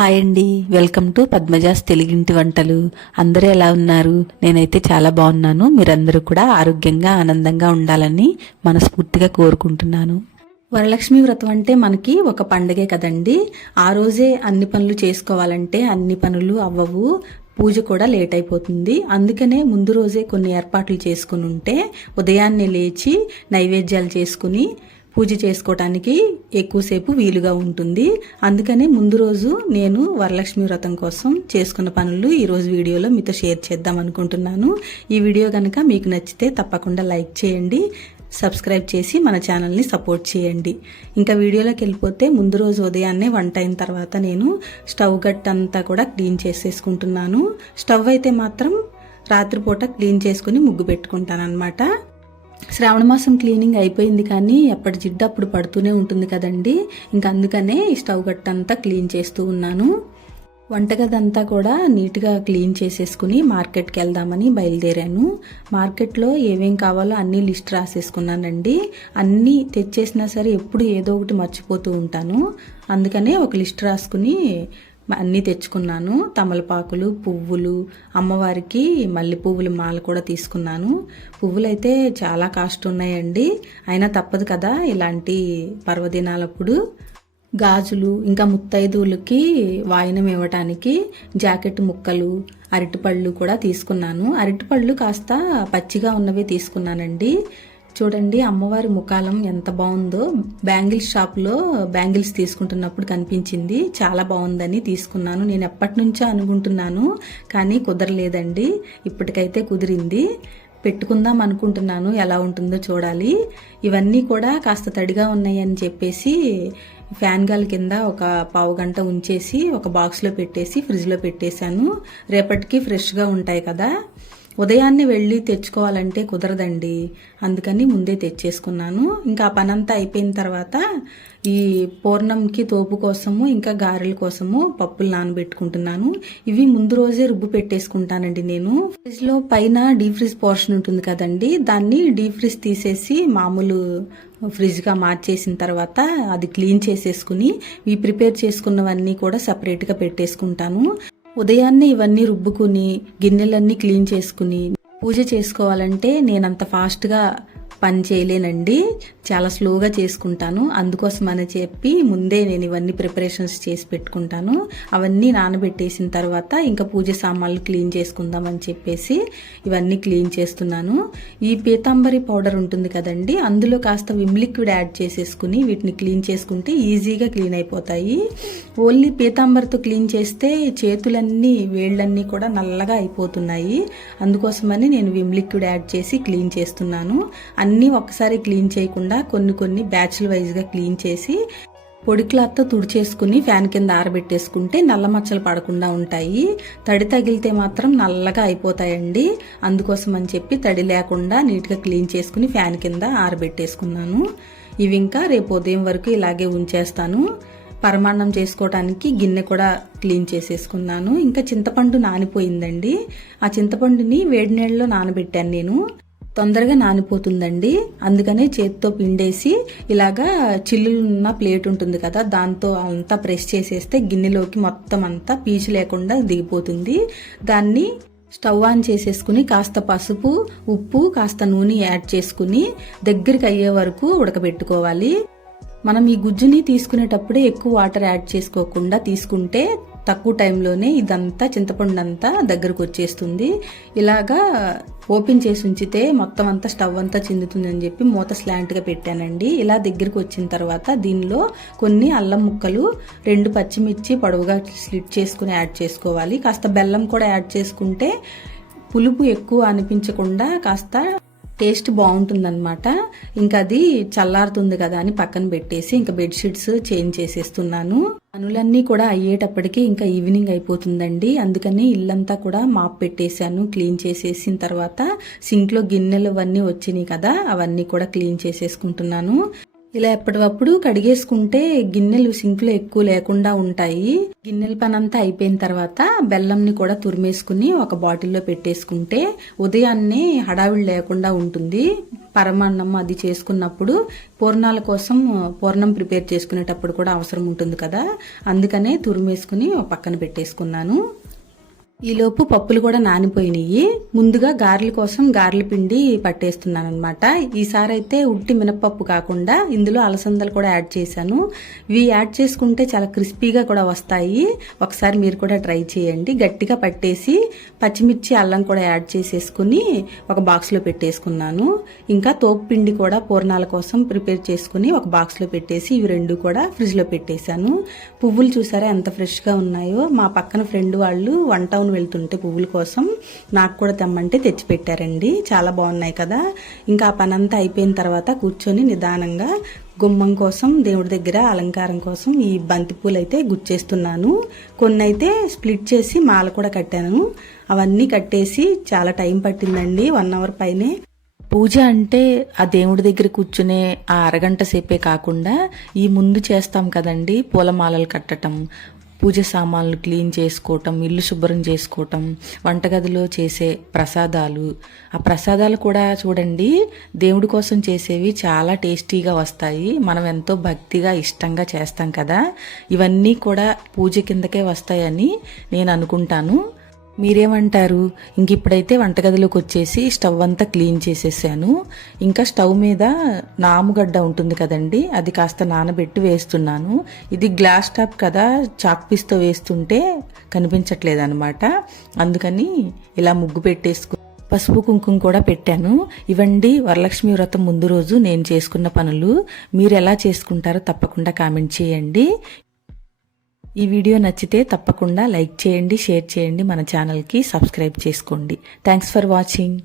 Hi అండి. Welcome to Padmaja's తెలుగింటి వంటలు. అందరూ ఎలా ఉన్నారు? నేనైతే చాలా బాగున్నాను. మీరందరూ కూడా ఆరోగ్యంగా ఆనందంగా ఉండాలని మనస్ఫూర్తిగా కోరుకుంటున్నాను. వరలక్ష్మి వ్రతం అంటే మనకి ఒక పండగే కదండి. ఆ రోజే అన్ని పనులు చేసుకోవాలంటే అన్ని పనులు అవ్వవు. పూజ కూడా లేట్ అయిపోతుంది. అందుకనే ముందు రోజే కొన్ని ఏర్పాట్లు చేసుకుని ఉంటే ఉదయాన్నే లేచి నైవేద్యాలు చేసుకుని పూజ చేసుకోవటానికి ఎక్కువసేపు వీలుగా ఉంటుంది. అందుకనే ముందు రోజు నేను వరలక్ష్మి వ్రతం కోసం చేసుకున్న పనులు ఈరోజు వీడియోలో మీతో షేర్ చేద్దాం అనుకుంటున్నాను. ఈ వీడియో కనుక మీకు నచ్చితే తప్పకుండా లైక్ చేయండి సబ్స్క్రైబ్ చేసి మన ఛానల్ని సపోర్ట్ చేయండి. ఇంకా వీడియోలోకి వెళ్ళిపోతే ముందు రోజు ఉదయాన్నే వంట అయిన తర్వాత నేను స్టవ్ గట్ అంతా కూడా క్లీన్ చేసేసుకుంటున్నాను. స్టవ్ అయితే మాత్రం రాత్రిపూట క్లీన్ చేసుకుని ముగ్గు పెట్టుకుంటాను అనమాట శ్రావణ మాసం క్లీనింగ్ అయిపోయింది కానీ ఎప్పటి జిడ్డు అప్పుడు పడుతూనే ఉంటుంది కదండి. ఇంకా అందుకనే ఈ స్టవ్ గట్టంతా క్లీన్ చేస్తూ ఉన్నాను. వంటగదంతా కూడా నీట్గా క్లీన్ చేసేసుకుని మార్కెట్కి వెళ్దామని బయలుదేరాను. మార్కెట్లో ఏమేం కావాలో అన్నీ లిస్ట్ రాసేసుకున్నానండి. అన్నీ తెచ్చేసినా సరే ఎప్పుడు ఏదో ఒకటి మర్చిపోతూ ఉంటాను. అందుకనే ఒక లిస్ట్ రాసుకుని అన్నీ తెచ్చుకున్నాను. తమలపాకులు పువ్వులు అమ్మవారికి మల్లె పువ్వుల మాల కూడా తీసుకున్నాను. పువ్వులు అయితే చాలా కాస్ట్ ఉన్నాయండి. అయినా తప్పదు కదా ఇలాంటి పర్వదినాలప్పుడు. గాజులు ఇంకా ముత్తైదువులకి వాయినం ఇవ్వటానికి జాకెట్ ముక్కలు అరటిపళ్ళు కూడా తీసుకున్నాను. అరటిపళ్ళు కాస్త పచ్చిగా ఉన్నవి తీసుకున్నానండి. చూడండి అమ్మవారి ముఖాలం ఎంత బాగుందో. బ్యాంగిల్స్ షాప్లో బ్యాంగిల్స్ తీసుకుంటున్నప్పుడు కనిపించింది. చాలా బాగుందని తీసుకున్నాను. నేను ఎప్పటి నుంచో అనుకుంటున్నాను కానీ కుదరలేదండి. ఇప్పటికైతే కుదిరింది. పెట్టుకుందాం అనుకుంటున్నాను. ఎలా ఉంటుందో చూడాలి. ఇవన్నీ కూడా కాస్త తడిగా ఉన్నాయని చెప్పేసి ఫ్యాన్ గాల్ కింద ఒక పావు గంట ఉంచేసి ఒక బాక్స్లో పెట్టేసి ఫ్రిడ్జ్లో పెట్టేశాను. రేపటికి ఫ్రెష్గా ఉంటాయి కదా. ఉదయాన్నే వెళ్ళి తెచ్చుకోవాలంటే కుదరదండి. అందుకని ముందే తెచ్చేసుకున్నాను. ఇంకా ఆ పనంతా అయిపోయిన తర్వాత ఈ పూర్ణంకి తోపు కోసము ఇంకా గారెల కోసము పప్పులు నానబెట్టుకుంటున్నాను. ఇవి ముందు రోజే రుబ్బు పెట్టేసుకుంటానండి నేను. ఫ్రిడ్జ్లో పైన డీప్ ఫ్రిజ్ పోర్షన్ ఉంటుంది కదండి దాన్ని డీప్ ఫ్రిజ్ తీసేసి మామూలు ఫ్రిడ్జ్గా మార్చేసిన తర్వాత అది క్లీన్ చేసేసుకుని ఈ ప్రిపేర్ చేసుకున్నవన్నీ కూడా సపరేట్గా పెట్టేసుకుంటాను. ఉదయాన్నే ఇవన్నీ రుబ్బుకుని గిన్నెలన్నీ క్లీన్ చేసుకుని పూజ చేసుకోవాలంటే నేనంత ఫాస్ట్గా పని చేయలేనండి. చాలా స్లోగా చేసుకుంటాను. అందుకోసం అని చెప్పి ముందే నేను ఇవన్నీ ప్రిపరేషన్స్ చేసి పెట్టుకుంటాను. అవన్నీ నానబెట్టేసిన తర్వాత ఇంకా పూజ సామాన్లు క్లీన్ చేసుకుందామని చెప్పేసి ఇవన్నీ క్లీన్ చేస్తున్నాను. ఈ పీతాంబరి పౌడర్ ఉంటుంది కదండి అందులో కాస్త విమ్ లిక్విడ్ యాడ్ చేసేసుకుని వీటిని క్లీన్ చేసుకుంటే ఈజీగా క్లీన్ అయిపోతాయి. ఓన్లీ పీతాంబరితో క్లీన్ చేస్తే చేతులన్నీ వేళ్ళన్నీ కూడా నల్లగా అయిపోతున్నాయి. అందుకోసమని నేను విమ్ లిక్విడ్ యాడ్ చేసి క్లీన్ చేస్తున్నాను. అన్నీ ఒక్కసారి క్లీన్ చేయకుండా కొన్ని కొన్ని బ్యాచ్ల వైజ్గా క్లీన్ చేసి పొడి క్లాత్తో తుడిచేసుకుని ఫ్యాన్ కింద ఆరబెట్టేసుకుంటే నల్ల మచ్చలు పడకుండా ఉంటాయి. తడి తగిలితే మాత్రం నల్లగా అయిపోతాయండి. అందుకోసం అని చెప్పి తడి లేకుండా నీట్గా క్లీన్ చేసుకుని ఫ్యాన్ కింద ఆరబెట్టేసుకున్నాను. ఇవి ఇంకా రేపు ఉదయం వరకు ఇలాగే ఉంచేస్తాను. పరమాన్నం చేసుకోవటానికి గిన్నె కూడా క్లీన్ చేసేసుకున్నాను. ఇంకా చింతపండు నానిపోయిందండి. ఆ చింతపండుని వేడి నీళ్ళలో నానబెట్టాను నేను. తొందరగా నానిపోతుందండి. అందుకనే చేతితో పిండేసి ఇలాగా చిల్లులున్న ప్లేట్ ఉంటుంది కదా దాంతో అంతా ప్రెస్ చేసేస్తే గిన్నెలోకి మొత్తం అంతా పీచు లేకుండా దిగిపోతుంది. దాన్ని స్టవ్ ఆన్ చేసేసుకుని కాస్త పసుపు ఉప్పు కాస్త నూనె యాడ్ చేసుకుని దగ్గరికి అయ్యే వరకు ఉడకబెట్టుకోవాలి. మనం ఈ గుజ్జుని తీసుకునేటప్పుడే ఎక్కువ వాటర్ యాడ్ చేసుకోకుండా తీసుకుంటే తక్కువ టైంలోనే ఇదంతా చింతపండు అంతా దగ్గరకు వచ్చేస్తుంది. ఇలాగా ఓపెన్ చేసి ఉంచితే మొత్తం అంతా స్టవ్ అంతా చిందుతుందని చెప్పి మూత స్లాంట్గా పెట్టానండి. ఇలా దగ్గరికి వచ్చిన తర్వాత దీనిలో కొన్ని అల్లం ముక్కలు రెండు పచ్చిమిర్చి పొడవుగా స్లిట్ చేసుకుని యాడ్ చేసుకోవాలి. కాస్త బెల్లం కూడా యాడ్ చేసుకుంటే పులుపు ఎక్కువ అనిపించకుండా కాస్త టేస్ట్ బాగుంటుందన్నమాట. ఇంకా అది చల్లారుతుంది కదా అని పక్కన పెట్టేసి ఇంకా బెడ్షీట్స్ చేంజ్ చేసేస్తున్నాను. పనులన్నీ కూడా అయ్యేటప్పటికి ఇంకా ఈవినింగ్ అయిపోతుందండి. అందుకని ఇల్లంతా కూడా మాప్ పెట్టేశాను క్లీన్ చేసేసిన తర్వాత. సింక్లో గిన్నెలు అవన్నీ వచ్చినాయి కదా అవన్నీ కూడా క్లీన్ చేసేసుకుంటున్నాను. ఇలా ఎప్పటికప్పుడు కడిగేసుకుంటే గిన్నెలు సింక్లో ఎక్కువ లేకుండా ఉంటాయి. గిన్నెల పని అంతా అయిపోయిన తర్వాత బెల్లంని కూడా తురిమేసుకుని ఒక బాటిల్లో పెట్టేసుకుంటే ఉదయాన్నే హడావిడి లేకుండా ఉంటుంది. పరమాన్నం అది చేసుకున్నప్పుడు పూర్ణాల కోసం పూర్ణం ప్రిపేర్ చేసుకునేటప్పుడు కూడా అవసరం ఉంటుంది కదా. అందుకనే తురిమేసుకుని ఒక పక్కన పెట్టేసుకున్నాను. ఈలోపు పప్పులు కూడా నానిపోయినాయి. ముందుగా గారెల కోసం గారెల పిండి పట్టేస్తున్నాను అనమాట ఈసారి అయితే ఉట్టి మినపప్పు కాకుండా ఇందులో అలసందలు కూడా యాడ్ చేశాను. ఇవి యాడ్ చేసుకుంటే చాలా క్రిస్పీగా కూడా వస్తాయి. ఒకసారి మీరు కూడా ట్రై చేయండి. గట్టిగా పట్టేసి పచ్చిమిర్చి అల్లం కూడా యాడ్ చేసేసుకుని ఒక బాక్స్లో పెట్టేసుకున్నాను. ఇంకా తోపు పిండి కూడా పూర్ణాల కోసం ప్రిపేర్ చేసుకుని ఒక బాక్స్లో పెట్టేసి ఇవి రెండు కూడా ఫ్రిడ్జ్లో పెట్టేశాను. పువ్వులు చూసారా ఎంత ఫ్రెష్గా ఉన్నాయో? మా పక్కన ఫ్రెండ్ వాళ్ళు వన్ టౌన్ వెళ్తుంటే పువ్వుల కోసం నాకు కూడా తెమ్మంటే తెచ్చిపెట్టారండి. చాలా బాగున్నాయి కదా. ఇంకా ఆ పని అంతా అయిపోయిన తర్వాత కూర్చొని నిదానంగా గుమ్మం కోసం దేవుడి దగ్గర అలంకారం కోసం ఈ బంతి పూలు అయితే గుచ్చేస్తున్నాను. కొన్ని అయితే స్ప్లిట్ చేసి మాల కూడా కట్టాను. అవన్నీ కట్టేసి చాలా టైం పట్టిందండి. వన్ అవర్ పైనే. పూజ అంటే ఆ దేవుడి దగ్గర కూర్చునే ఆ అరగంట సేపే కాకుండా ఈ ముందు చేస్తాం కదండి పూలమాలలు కట్టటం. పూజ సామాన్లు క్లీన్ చేసుకోవటం ఇల్లు శుభ్రం చేసుకోవటం వంటగదిలో చేసే ప్రసాదాలు. ఆ ప్రసాదాలు కూడా చూడండి దేవుడి కోసం చేసేవి చాలా టేస్టీగా వస్తాయి. మనం ఎంతో భక్తిగా ఇష్టంగా చేస్తాం కదా. ఇవన్నీ కూడా పూజ కిందకే వస్తాయని నేను అనుకుంటాను. మీరేమంటారు? ఇంక ఇప్పుడైతే వంటగదిలోకి వచ్చేసి స్టవ్ అంతా క్లీన్ చేసేసాను. ఇంకా స్టవ్ మీద నాముగడ్డ ఉంటుంది కదండి అది కాస్త నానబెట్టి వేస్తున్నాను. ఇది గ్లాస్ టాప్ కదా చాక్ పీస్తో వేస్తుంటే కనిపించట్లేదు అనమాట అందుకని ఇలా ముగ్గు పెట్టేసుకు పసుపు కుంకుమ కూడా పెట్టాను. ఇవండి వరలక్ష్మి వ్రతం ముందు రోజు నేను చేసుకున్న పనులు. మీరు ఎలా చేసుకుంటారో తప్పకుండా కామెంట్ చేయండి. ఈ వీడియో నచ్చితే తప్పకుండా లైక్ చేయండి షేర్ చేయండి మన ఛానల్కి సబ్స్క్రైబ్ చేసుకోండి. Thanks for watching